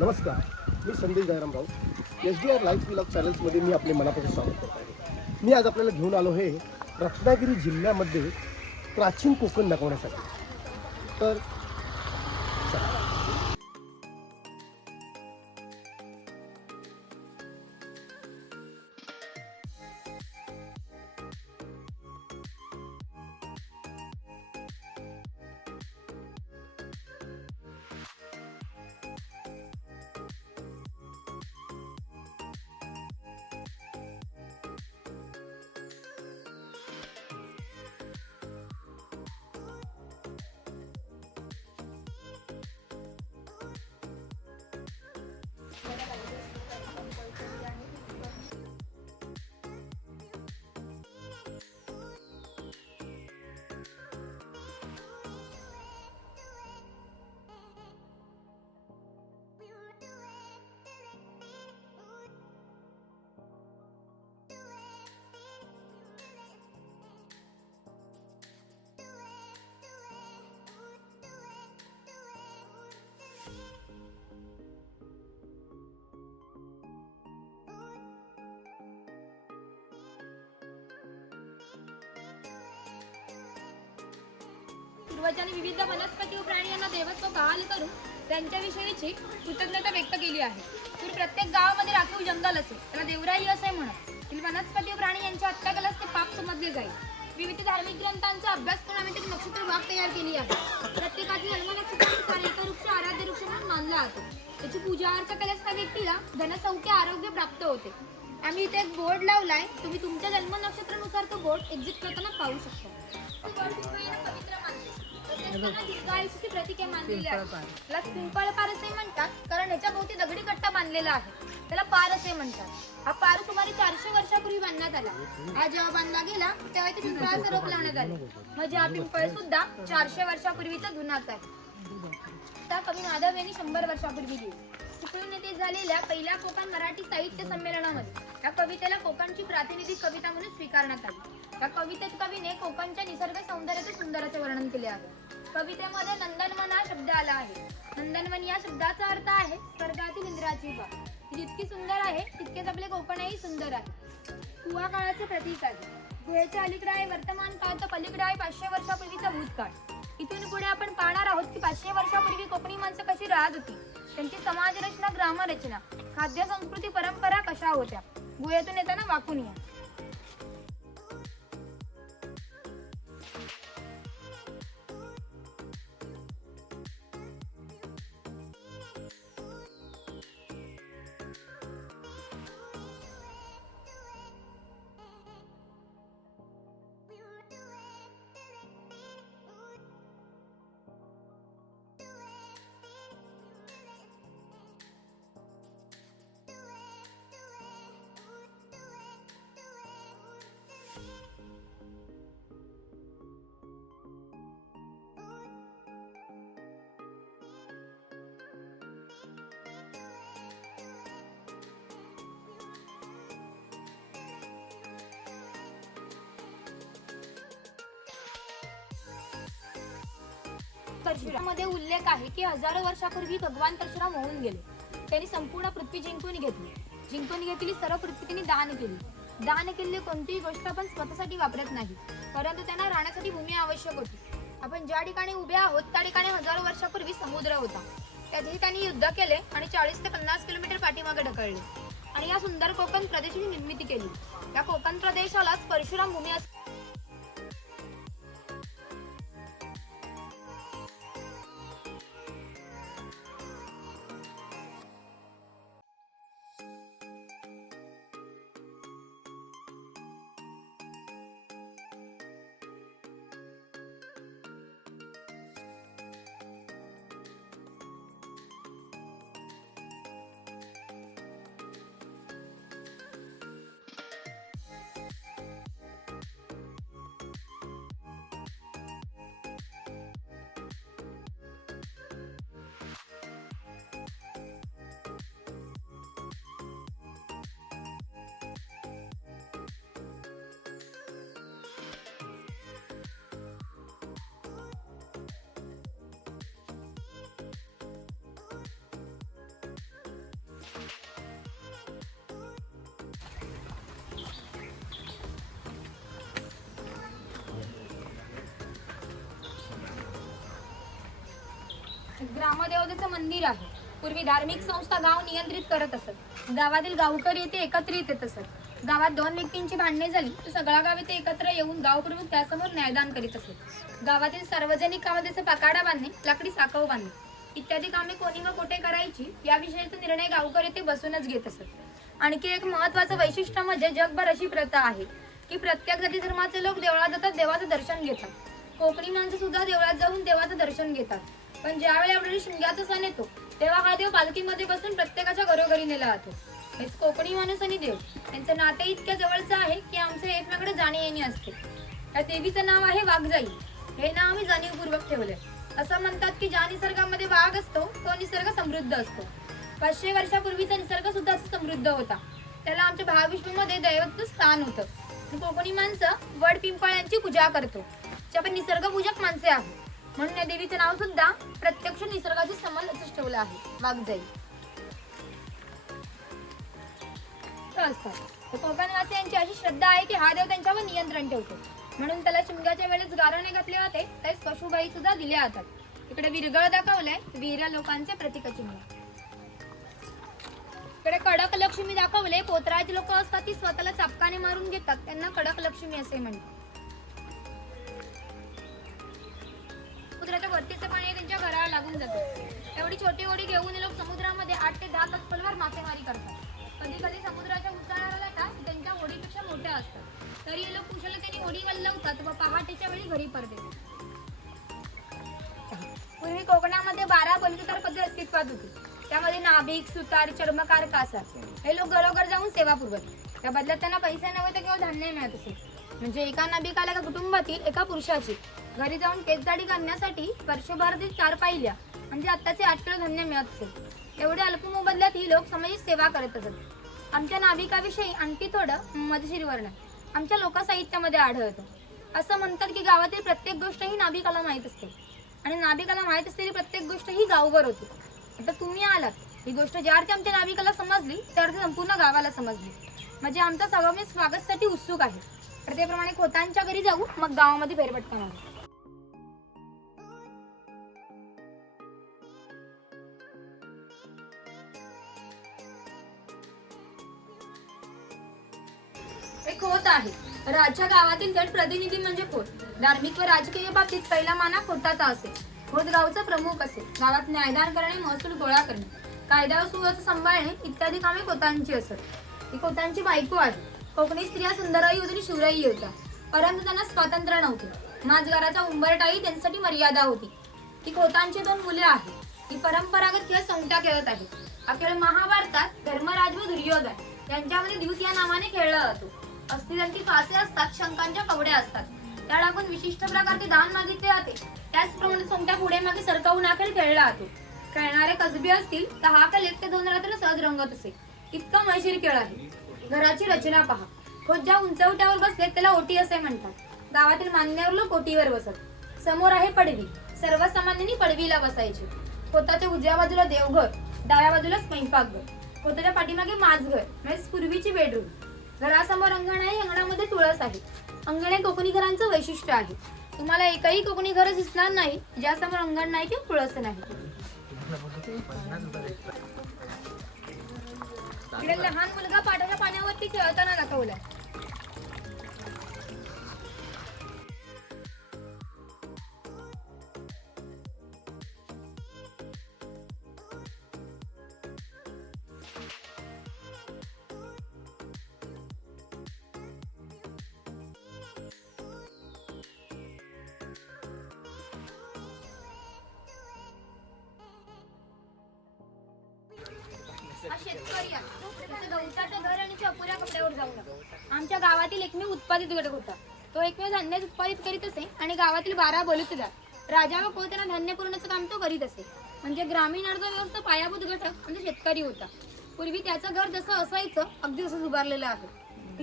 नमस्कार मी Sandesh Jayram Raut S D R life vlog चॅनल्समध्ये मी आपले मनापासून स्वागत करत आहे. मी आज आपल्याला घेऊन आलो हे रत्नागिरी जिल्ह्यामध्ये प्राचीन कोकण दाखवण्यासाठी. तर पूर्वजांनी विविध वनस्पती व प्राणी यांना देवत्व बहाल करून त्यांच्याविषयीची कृतज्ञता व्यक्त केली आहे. तर प्रत्येक गावामध्ये राखीव जंगल असेल त्याला देवराई असे म्हणत तर वनस्पती व प्राणी यांच्या हत्या केल्यास ते पाप समजले जाईल. विविध धार्मिक ग्रंथांचा अभ्यास करून आम्ही त्याची नक्षत्र भाग तयार केली आहे. प्रत्येकाची जन्म नक्षत्रानुसार एक वृक्ष आराध्य वृक्ष म्हणून मानला जातो. त्याची पूजा अर्चा केल्यास त्या व्यक्तीला धनसौख्य आरोग्य प्राप्त होते. आम्ही इथे एक बोर्ड लावलाय. तुम्ही तुमच्या जन्म नक्षत्रानुसार तो बोर्ड एक्झिट करताना पाहू शकता. पवित्र मानते तसेच त्यांना दीर्घ आयुष्याची प्रतीके मानलेली आहेत त्याला पिंपळ पार असे म्हणतात कारण ह्याच्या भोवती दगडी कट्टा बांधलेला आहे. त्याला पार असे म्हणतात. हा पार सुमारे चारशे वर्षापूर्वी बांधण्यात आला. हा जेव्हा बांधला गेला तेव्हा इथे पिंपळाचं रोप लावण्यात आले. म्हणजे हा पिंपळ सुद्धा चारशे वर्षापूर्वीचा जुनाच आहे आता कवी माधव यांनी शंभर वर्षापूर्वी लिहिली चिपळूण येथे झालेल्या पहिल्या कोकण मराठी साहित्य संमेलनामध्ये या कवितेला कोकणची प्रातिनिधिक कविता म्हणून स्वीकारण्यात आली. या कवितेत कवीने कोकणच्या निसर्ग सौंदर्याचे सुंदराचे वर्णन केले आहे. कवितेमध्ये नंदनवन हा शब्द आला आहे. नंदनवन या शब्दाचा अर्थ आहे स्वर्गातील इंद्राची बाग ती जितकी सुंदर आहे तितकेच आपले कोकणही सुंदर आहे. कुवा काळाचे प्रतीक आहे. गुहेच्या अलीकडे आहे वर्तमान काळ तर पलीकडे आहे पाचशे वर्षापूर्वीचा भूतकाळ. इथून पुढे आपण पाहणार आहोत की पाचशे वर्षापूर्वी कोकणी माणसं कशी राहत होती? त्यांची समाज रचना खाद्य संस्कृती परंपरा कशा होत्या? गुहेतून येताना वाकून या. परशुरामध्ये उल्लेख आहे की हजारो वर्षापूर्वी भगवान परशुराम होऊन गेले. त्यांनी संपूर्ण पृथ्वी जिंकून घेतली. जिंकून घेतलेली सर्व पृथ्वी त्यांनी दान केली. दान केलेली कोणतीही गोष्ट आपण स्वतःसाठी वापरत नाही. परंतु त्यांना राहण्यासाठी भूमी आवश्यक होती. आपण ज्या ठिकाणी उभे आहोत त्या ठिकाणी हजारो वर्षापूर्वी समुद्र होता. त्यातही त्यांनी युद्ध केले आणि चाळीस ते पन्नास किलोमीटर पाठीमागे ढकलले. आणि या सुंदर कोकण प्रदेशाची निर्मिती केली. या कोकण प्रदेशालाच परशुराम भूमी ग्रामदेवतेचं मंदिर आहे. पूर्वी धार्मिक संस्था गाव नियंत्रित करत असत. गावातील गावकरी येथे एकत्रित येत असत. गावात दोन व्यक्तींची भांडणे झाली तर सगळा गाव येथे एकत्र येऊन गाव प्रमुख त्यासमोर न्यायदान करीत असत. गावातील सार्वजनिक कामात जसे पकाडा बांधणे लाकडी साकव बांधणे इत्यादी कामे कोणी व कुठे करायची याविषयीचा निर्णय गावकरी येथे बसूनच घेत असत. आणखी एक महत्वाचं वैशिष्ट्य म्हणजे जगभर अशी प्रथा आहे की प्रत्येक जाती धर्माचे लोक देवळात जातात देवाचं दर्शन घेतात. कोकणी माणसं सुद्धा देवळात जाऊन देवाचं दर्शन घेतात. पण ज्यावेळी आपल्याला शिमग्याचा सण येतो तेव्हा हा देव पालखीमध्ये बसून प्रत्येकाच्या घरोघरी नेला जातो. हेच कोकणी माणूस आणि देव. यांचं नाते इतक्या जवळचं आहे की आमचं एकमेकडे जाणे येणे असते. या देवीचं नाव आहे वाघजाई. हे नाव आम्ही जाणीवपूर्वक ठेवलंय. असं म्हणतात की ज्या निसर्गामध्ये वाघ असतो तो निसर्ग समृद्ध असतो. पाचशे वर्षापूर्वीचा निसर्ग सुद्धा समृद्ध होता. त्याला आमच्या महाविष्णूमध्ये दैवतचं स्थान होतं. कोकणी माणसं वड पिंपळ यांची पूजा करतो. जे आपण निसर्ग पूजक माणसे आहोत. म्हणून या देवीचं नाव सुद्धा प्रत्यक्ष निसर्गाची संबंध असंच ठेवलं आहे. वाघजाई. असतात असं. कोकणवासियांची अशी श्रद्धा आहे की हा देव त्यांच्यावर नियंत्रण ठेवतो. म्हणून त्याला शिमग्याच्या वेळेस गारणे घातले जाते तसेच पशुबाई सुद्धा दिल्या जातात. इकडे विरगळ दाखवलंय वीर लोकांचे प्रतिकचिन्ह इकडे कडक लक्ष्मी दाखवले पोतराची लोक असतात ती स्वतःला चापकाने मारून घेतात त्यांना कडक लक्ष्मी असे म्हणतात. समुद्राच्या वरतीचे पाणी त्यांच्या घराला लागून जातं. एवढी छोटी ओढी घेऊन लोक समुद्रामध्ये आठ ते दहा तास खोलवर मासेमारी करतात. कधी कधी समुद्राच्या उंचाळाला लाटा त्यांच्या ओढीपेक्षा मोठ्या असतात. तरी हे लोक कुशलतेने ओढी वल्लवतात व पहाटेच्या वेळी घरी परत येतात पूर्वी कोकणामध्ये बारा बलुतेदार पद्धत अस्तित्वात होती. त्यामध्ये नाभिक सुतार चर्मकार कासार हे लोक घरोघर जाऊन सेवा पुरवत. त्या बदल्यात त्यांना पैसे नव्हे तर किंवा धान्य मिळत असे. म्हणजे एका नाभिकाला एका कुटुंबातील एका पुरुषाची घरी जाऊन केसदाडी करण्यासाठी वर्षभर ते चार पाहिल्या. म्हणजे आत्ताचे आठ धन्य धान्य मिळत असेल. एवढ्या अल्प मोबदल्यात ही लोक समाजाची सेवा करत असत. आमच्या नाविकाविषयी आणखी थोडं मजेशीर वर्णन. आमच्या लोकसाहित्यामध्ये आढळतं. असं म्हणतात की गावातील प्रत्येक गोष्ट ही नाभिकाला माहीत असते. आणि नाभिकाला माहीत असलेली प्रत्येक गोष्ट ही गावभर होती. आता तुम्ही आलात. ही गोष्ट ज्या अर्थी आमच्या नाभिकाला समजली त्या अर्थी संपूर्ण गावाला समजली. म्हणजे आमचा सगळं स्वागतसाठी उत्सुक आहे. तर त्याप्रमाणे खोतांच्या घरी जाऊ मग गावामध्ये फेरफटका मारू. राज्य गावातील थेट प्रतिनिधी म्हणजे खोत धार्मिक व राजकीय बाबतीत पहिला माना खोताचा असेल. खोत गावचा प्रमुख असेल. गावात न्यायदान करणे महसूल गोळा करणे कायदा व सुव्यवस्था सांभाळणे इत्यादी कामे खोतांची असत. ही खोतांची बायको आहे. कोकणी स्त्रिया सुंदरही होती आणि शिवराई होत्या परंतु त्यांना स्वातंत्र्य नव्हते. माझघराचा उंबरटाही त्यांच्यासाठी मर्यादा होती. ती खोतांची दोन मुले आहेत. ती परंपरागत खेळ संगट्या खेळत आहेत. अखेर महाभारतात धर्मराज व दुर्योधन यांच्यामध्ये दिवस या नावाने खेळला जातो. अस्थिरांची फासे असतात शंकांच्या कवड्या असतात. त्या टाकून विशिष्ट प्रकारचे दान मागितले जाते. त्याचप्रमाणे सोंगट्या पुढे मागे सरकावून आखेल खेळला जातो खेळणारे कसबी असतील तर हा खेळ एक ते दोन रात्र सहज रंगत असे. इतका मैशीर खेळ आहे. घराची रचना पहा. खोत ज्या उंचवट्यावर बसले त्याला ओटी असे म्हणतात. गावातील मान्यवर लोक ओटीवर बसत. समोर आहे पडवी. सर्वसामान्यांनी पडवीला बसायचे. खोताच्या उजव्या बाजूला देवघर डाव्या बाजूला स्वयंपाकघर. खोताच्या पाठीमागे माजघर म्हणजे पूर्वीची बेडरूम. घरासमोर अंगण आहे अंगणामध्ये तुळस आहे. अंगण हे कोकणी घरांचं वैशिष्ट्य आहे. तुम्हाला एकही कोकणी घर दिसणार नाही ज्यासमोर अंगण नाही किंवा तुळस नाही. इकडे लहान मुलगा पाटाच्या पाण्यावरती खेळताना दाखवलाय. घर आणि कपड्यावर जाऊ नका आमच्या गावातील एकमेव उत्पादित घटक होता. तो एकमेव धान्य उत्पादित करीत असे आणि गावातील बारा बलुतेदार राजा व कोळत्यांना धान्य पुरवण्याचं काम तो करीत असे. म्हणजे ग्रामीण अर्थव्यवस्था पायाभूत घटक म्हणजे शेतकरी होता. पूर्वी त्याचं घर जसं असायचं अगदी तसंच उभारलेलं आहे.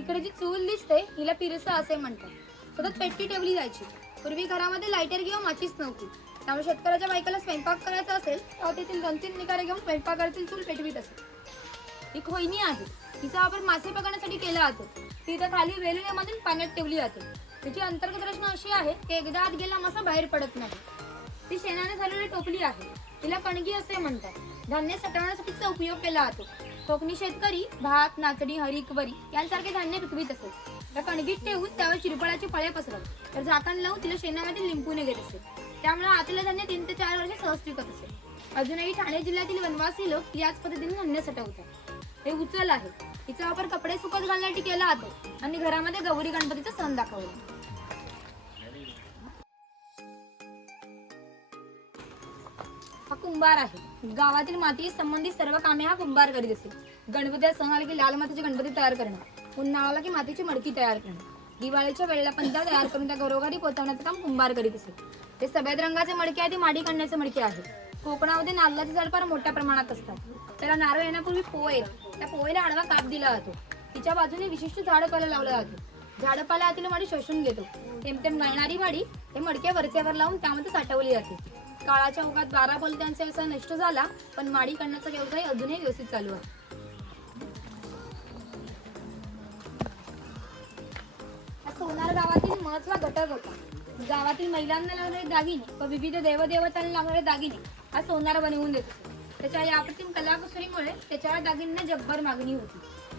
इकडे जी चूल दिसते हिला पिरसा असे म्हणतात. सतत पेटी ठेवली जायची. पूर्वी घरामध्ये लायटर किंवा माचीच नव्हती. त्यामुळे शेतकऱ्याच्या बायकाला स्वयंपाक करायचा असेल तेव्हा तेथील दोन तीन निकारे घेऊन स्वयंपाक करतील चूल पेटवीत असे. ही खोईनी आहे. तिचा वापर मासे पकडण्यासाठी केला जातो. ती खाली रेल्वेमधून पाण्यात ठेवली जाते. तिची अंतर्गत रचना अशी आहे की एकदा आत गेला मासा बाहेर पडत नाही. ती शेणाने झालेली टोपली आहे. तिला कणगी असे म्हणतात. धान्य साठवण्यासाठीचा उपयोग केला जातो. कोकणी शेतकरी भात नाचणी हरिकवरी यांसारखे धान्य पिकवीत असेल त्या कणगीत ठेवून त्यावर चिरपळाची फळे पसरत तर झाकण लावून तिला शेणामध्ये लिंपून घेत असेल त्यामुळे आतलं धान्य तीन ते चार वर्ष सहज पिकत असेल अजूनही ठाणे जिल्ह्यातील वनवासी लोक याच पद्धतीने धान्य सटवतात. हे उचल आहे. हिचा वापर कपडे सुकत घालण्यासाठी केला जातो आणि घरामध्ये गौरी गणपतीचा सण दाखवला. हा कुंभार आहे. गावातील माती संबंधित सर्व कामे हा कुंभार करीत असे. गणपतीचा सण आला की लाल मातीचे गणपती तयार करणे. उन्हाळाला की मातीची मडकी तयार करणे. दिवाळीच्या वेळेला पंधरा तयार करून त्या घरोघरी पोहोचवण्याचं काम कुंभार करीत असे. ते सफेद रंगाचे मडके आहे ते माडी काढण्याचे मडके आहे. कोकणामध्ये नारळाचे झाड फार मोठ्या प्रमाणात असतात. त्याला नारळ येण्यापूर्वी पोहे त्या पोहेला आडवा काप दिला जातो. तिच्या बाजूने विशिष्ट झाडपाला लावला जातो. झाडपाला आतील माडी शोषून घेतो. तेमतेम गळणारी माडी हे मडके वरच्यावर लावून त्यामध्ये साठवली जाते. काळाच्या ओघात बारा बोलत्यांचा व्यवसाय नष्ट झाला पण माडी काढण्याचा व्यवसाय अजूनही व्यवस्थित चालू आहे. सोनार गावातील महत्त्वाचा घटक होता. गावातील महिलांना लागणारे दागिने व विविध देवदेवतांना लागणारे दागिने हा सोनार बनवून देत. त्याच्या या अप्रतिम कलाकुसरीमुळे त्याच्या दागिन्यांना जगभर मागणी होती.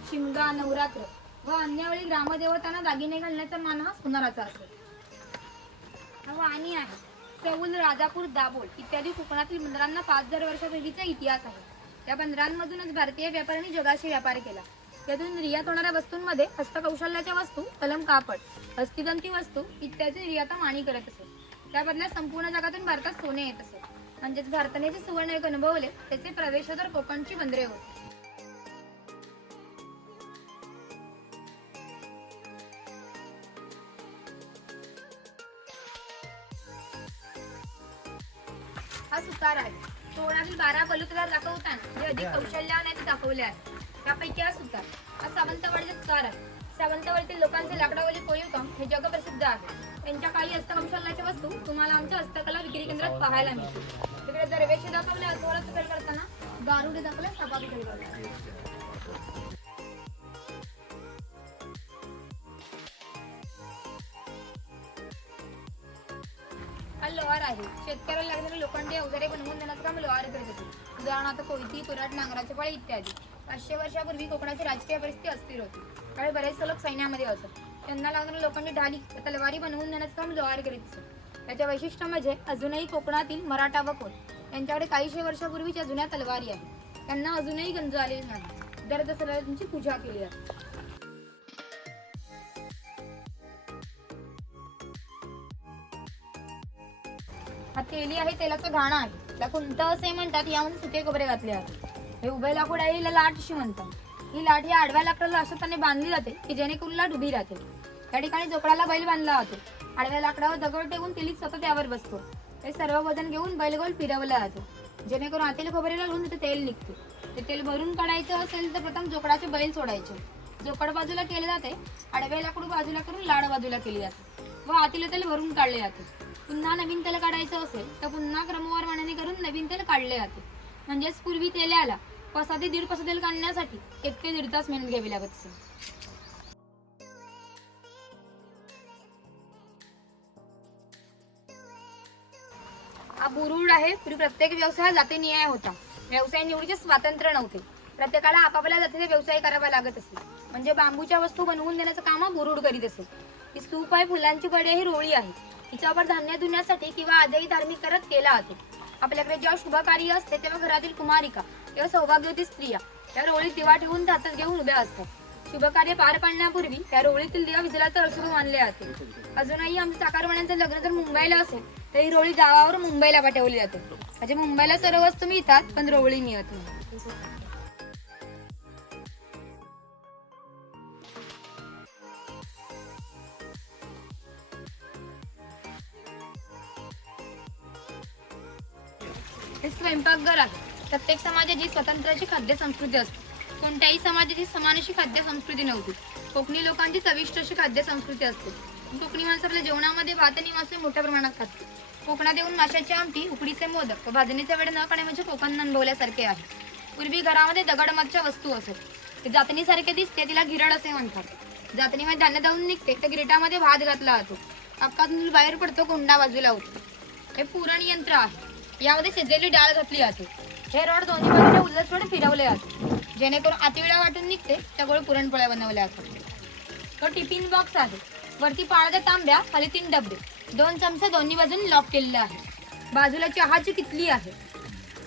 शिमगा नवरात्र व अन्यवेळी ग्रामदेवतांना दागिने घालण्याचा मान हा सोनाराचा असतो आणि आहे. सौल राजापूर दाभोळ इत्यादी कोकणातील बंदरांना पाच हजार वर्षापूर्वीचा इतिहास आहे. या बंदरांमधूनच भारतीय व्यापाऱ्यांनी जगाशी व्यापार केला. यातून निर्यात होणाऱ्या वस्तूंमध्ये हस्तकौशल्याच्या वस्तू कलम कापड हस्तिदंती वस्तू इत्यादी निर्यात माणी करत असे त्या बदल्यात संपूर्ण जगातून भारतात सोने येत असे म्हणजेच भारताने जे सुवर्ण युग अनुभवले त्याचे प्रवेशोत्तर कोकणची बंदरे होती. हा सुतार आहे. तोरणातील बारा बलुतदार दाखवताना जे अधिक कौशल्याने ते दाखवले आहे त्यापैकी हा सुतार. हा सावंतवाडीचा सुतार आहे. सावंतवाडीतील लोकांचे लाकडावरील कोरीव काम हे जगप्रसिद्ध आहे. त्यांच्या काही हस्तकौशल्याच्या वस्तू तुम्हाला आमच्या हस्तकला विक्री केंद्रात पाहायला मिळतील. तिकडे दरवेशी दाखवले अस्वलाचं खेळ करताना गारुडे दाखवले सपाटी खेळ हा लोहार आहे. शेतकऱ्याला लागणारे लोखंडी अवजारे बनवून देण्याचं काम लोहार करत होते उदाहरणार्थ कोयती कुराट नांगराचे फळे इत्यादी. पाचशे वर्षापूर्वी कोकणाची राजकीय परिस्थिती अस्थिर होती. त्यावेळी बरेचसे लोक सैन्यामध्ये असत त्यांना लागणारे लोकांनी ढाली तलवारी बनवून देण्याचं काम लोहार करीत असत. त्याचे वैशिष्ट्य म्हणजे अजूनही कोकणातील मराठा व कोण? यांच्याकडे काहीशे वर्षापूर्वीच्या जुन्या तलवारी आहेत. त्यांना अजूनही गंज आलेली नाही. दर दसऱ्याला त्यांची पूजा केली जाते. हा तेली आहे तेलाचं घाणं आहे. त्याला कोणतं असे म्हणतात यामध्ये सुके खोबरे घातले आहेत हे उभे लाकूड आहे हिला लाट अशी म्हणतात. ही लाट ही आडव्या लाकडाला अशा त्याने बांधली जाते की जेणेकरून लाट उभी राहते. त्या ठिकाणी जोकडाला बैल बांधला जातो. आडव्या लाकडावर दगड ठेवून तेली सतत यावर बसतो. हे सर्व वजन घेऊन बैलगोल फिरवलं जातो. जेणेकरून आतील खोबरे लावून तिथे तेल निघते. ते तेल भरून काढायचं असेल तर प्रथम जोकडाचे बैल सोडायचे. जोकड बाजूला केले जाते. आडव्या लाकडू बाजूला करून लाड बाजूला केली जाते. व आतील तेल भरून काढले जाते. पुन्हा नवीन तेल काढायचं असेल तर पुन्हा क्रमवार मानाने करून नवीन तेल काढले जाते. म्हणजेच पूर्वी तेलाला पसा ते दीड पसा तेल काढण्यासाठी एक ते दीड तास मेहनत घ्यावी लागत असेल हा बुरुड आहे. पूर्वी प्रत्येक व्यवसाय जाती न्याय होता. व्यवसाय निवडीचे स्वातंत्र्य नव्हते. प्रत्येकाला आपापल्या जातीचे व्यवसाय करावा लागत असे. म्हणजे बांबूच्या वस्तू बनवून देण्याचं काम हा बुरुड करीत असे. ही सूप आहे फुलांची कडी आहे ही रोळी आहे हिच्यावर धान्य धुण्यासाठी किंवा आजही धार्मिक करत केला जातो आपल्याकडे जेव्हा शुभ कार्य असते तेव्हा घरातील कुमारिका किंवा सौभाग्यवती स्त्रिया त्या रोळीत दिवा ठेवून हातात घेऊन उभ्या असतात. शुभ कार्य पार पाडण्यापूर्वी त्या रोळीतील दिवा विजला तर अशुभ मानले जाते. अजूनही आमच्या चाकारवाण्यांचं लग्न जर मुंबईला असेल तर ही रोळी गावावर मुंबईला पाठवली जाते. म्हणजे मुंबईला सर्व वस्तू मिळतात पण रोळी मिळत नाही. हे स्वयंपाकघर आहे. प्रत्येक समाजाची स्वतंत्राची खाद्य संस्कृती असते. कोणत्याही समाजाची समान अशी खाद्य संस्कृती नव्हती. कोकणी लोकांची चविष्ट अशी खाद्य संस्कृती असते. कोकणी माणसं आपल्या जेवणामध्ये भात आणि मासे मोठ्या प्रमाणात खातात. कोकणात येऊन माशाची आमटी उकडीचे मोदक व भाजणीचे वेळ न खाणे म्हणजे कोकण अनुभवल्यासारखे आहे. पूर्वी घरामध्ये दगडमागच्या वस्तू असत ते जातणीसारखे दिसते तिला गिरड असे म्हणतात. जातणीमध्ये धान्य जाऊन निघते तर गिरटामध्ये भात घातला जातो. अक्कातून बाहेर पडतो कोंडा बाजूला होतो हे पुरण यंत्र आहे. यामध्ये शिजलेली डाळ घातली जाते. हे रॉड दोन्ही बाजूला उलट फिरवले जाते. जेणेकरून आतिविडा वाटून निघते त्यामुळे पुरणपोळ्या बनवल्या जातात. तो टिफिन बॉक्स आहे. वरती पाण्याच्या तांब्या खाली तीन डबे. दोन चमचे दोन्ही बाजून लॉक केलेले आहे. बाजूला चहाची कितली आहे?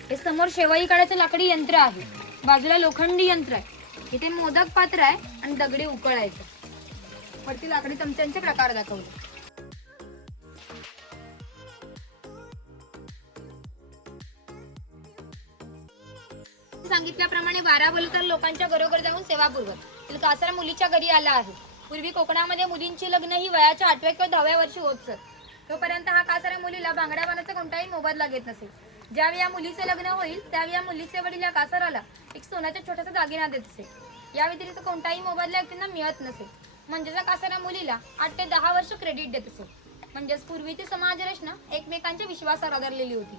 हे समोर शेवई काढायचं लाकडी यंत्र आहे. बाजूला लोखंडी यंत्र आहे. इथे मोदक पात्र आहे आणि दगडी उकळायचं. वरती लाकडी चमच्यांचे प्रकार दाखवले. सांगितल्याप्रमाणे बारा तर लोकांच्या घरोघर जाऊन सेवा पुरवत. कासारा मुलीच्या घरी आला आहे. पूर्वी कोकणामध्ये मुलींची लग्न ही वयाच्या आठव्या किंवा दहाव्या वर्षी होत सर तोपर्यंत हा कासाऱ्या मुलीला बांगड्या कोणताही मोबदला घेत नसेल. ज्यावेळी या मुलीचे लग्न होईल त्यावेळी या मुलीचे वडील या कासाराला एक सोन्याचा छोटासा दागिना देत असे या व्यतिरिक्त कोणताही मोबदला व्यक्तींना मिळत नसेल. म्हणजेच कासाऱ्या कासारा मुलीला आठ ते दहा वर्ष क्रेडिट देत असे म्हणजेच पूर्वीची समाज रचना एकमेकांच्या विश्वासावर आधारलेली होती.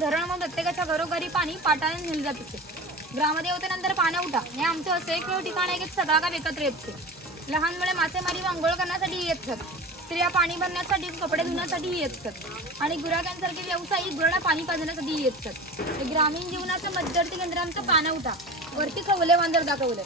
धरण मग प्रत्येकाच्या घरोघरी पाणी पाटाने नेले जात असे. ग्रामदेवतेनंतर पाणवठा हे आमचं असं एक ठिकाण आहे की सगळा गाव एकत्र येते. लहान मुले मासेमारी व आंघोळ करण्यासाठी येत असत. स्त्रिया पाणी भरण्यासाठी कपडे धुण्यासाठी येत असत. आणि गुराख्यांसारखे व्यवसायिक गुरांना पाणी पाजण्यासाठी येत असत. ग्रामीण जीवनाचं मध्यवर्ती केंद्र आमचं पाणवठा वरती खवले वांदर दाखवलं.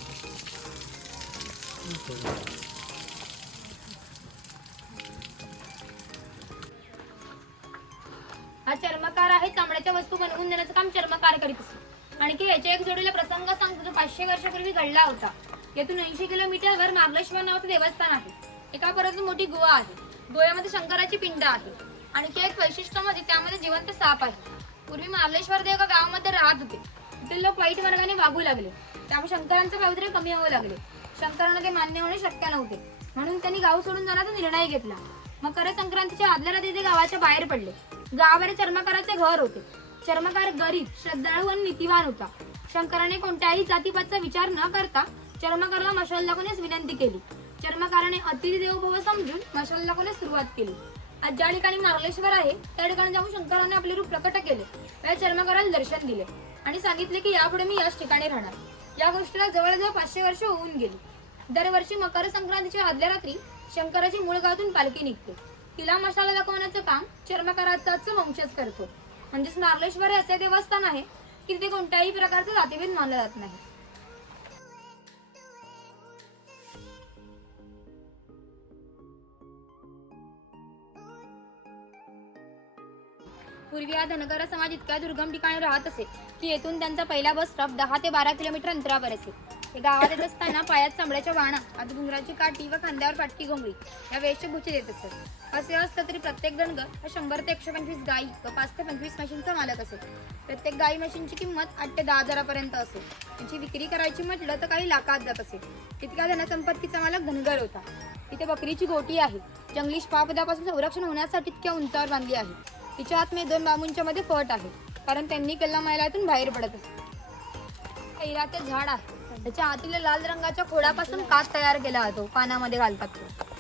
काढून देण्याचं काम चर्मकार करीत असतो आणखी याच्या एक जोडीला प्रसंग सांगतो जो पाचशे वर्षापूर्वी घडला होता. येथून ऐंशी किलोमीटरवर महाबलेश्वर नावाचं देवस्थान आहे. एका परत मोठी गुहा आहे. गोव्यामध्ये शंकराची पिंड आहे. आणखी एक वैशिष्ट्य म्हणजे त्यामध्ये जिवंत साप आहे. पूर्वी मार्लेश्वर देव एका गावामध्ये राहत होते. तिथे लोक वाईट मार्गाने वागू लागले. त्यामुळे शंकरांचं पावित्र्य कमी होऊ लागले. शंकरांना ते मान्य होणे शक्य नव्हते. म्हणून त्यांनी गाव सोडून जाण्याचा निर्णय घेतला. मकर संक्रांतीच्या आदल्या रात्री ते गावाच्या बाहेर पडले. गावावर चर्मकाराचे घर होते. चर्मकार गरीब श्रद्धाळू आणि नीतिवान होता. शंकराने कोणत्याही जातीपातचा विचार न करता चर्मकाराला मशाल दाखवण्यास विनंती केली. चर्मकाराने अतिथी देव समजून मशाल दाखवण्यास सुरुवात केली. आज ज्या ठिकाणी मार्लेश्वर आहे त्या ठिकाणी जाऊन शंकराने आपले रूप प्रकट केले. त्या चर्मकाराला दर्शन दिले आणि सांगितले की यापुढे मी याच ठिकाणी राहणार. या गोष्टीला जवळजवळ पाचशे वर्ष होऊन गेली. दरवर्षी मकर संक्रांतीच्या आदल्या रात्री शंकराची मूळ गावातून पालखी निघते. तिला मशाला दाखवण्याचं काम चर्मकाराचाच वंशज करतो. म्हणजेच नारलेश्वर हे असे देवस्थान आहे की तिथे कोणत्याही प्रकारचं जातीभेद मानलं जात नाही पूर्वी हा धनगर समाज इतक्या दुर्गम ठिकाणी राहत असे की येथून त्यांचा पहिला बस स्टॉप दहा ते बारा किलोमीटर अंतरावर असे. हे गावात येत असताना पायात चांबड्याच्या वाणा आता घुंगराची काठी व खांद्यावर पाटकी घोंगडी या वेशभूषे देत असत. असे असतं तरी प्रत्येक धनगर हा शंभर ते एकशे पंचवीस गाई व पाच ते पंचवीस मशीनचा मालक असेल. प्रत्येक गाई मशीनची किंमत आठ ते दहा हजारापर्यंत असेल. त्यांची विक्री करायची म्हटलं तर काही लाखात जात असेल. तितक्या धनसंपत्तीचा मालक धनगर होता. तिथे बकरीची गोटी आहे. जंगली श्वापदापासून संरक्षण होण्यासाठी इतक्या उंचावर बांधली आहे. तिच्या आतमध्ये दोन बांबूंच्या मध्ये फट आहे. कारण त्यांनी कल्ला मैलातून बाहेर पडत असते. कैराचे झाड आहे. त्याच्या आतील लाल रंगाच्या खोडापासून काच तयार केला जातो पानामध्ये घालतात तो.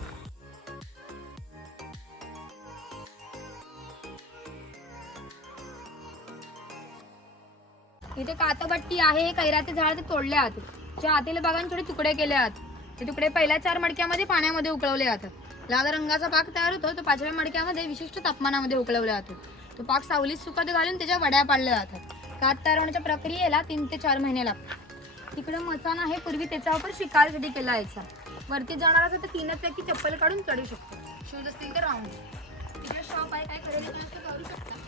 इथे कातबट्टी आहे हे कैराचे झाड ते तोडले जाते ज्या आतील बागांचे तुकडे केले जातात. ते तुकडे पहिल्या चार मडक्यामध्ये पाण्यामध्ये उकळवले जातात. लाल रंगाचा पाक तयार होतो तो पाचव्या मडक्यामध्ये विशिष्ट तापमानामध्ये उकळवला जातो. तो पाक सावलीत सुकत घालून त्याच्या वड्या पाडल्या जातात. कात तयार होण्याच्या प्रक्रियेला तीन ते चार महिने लागतात. तिकडे मचान आहे पूर्वी त्याचा वापर शिकारीसाठी केला यायचा. वरती जाणार असेल तर तीनच पैकी चप्पल काढून चढू शकतो. शूज असतील तर राहून तिकडे शॉप आहे काय खरेदी करू शकता.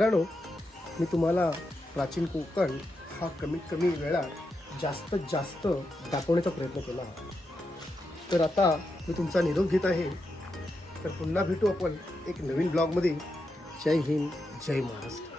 मित्रांनो मी तुम्हाला प्राचीन कोकण हा कमीत कमी वेळात जास्तीत जास्त दाखवण्याचा प्रयत्न केला तर आता मी तुमचा निरोप घेत आहे. तर पुन्हा भेटू आपण एक नवीन ब्लॉगमध्ये. जय हिंद जय महाराष्ट्र.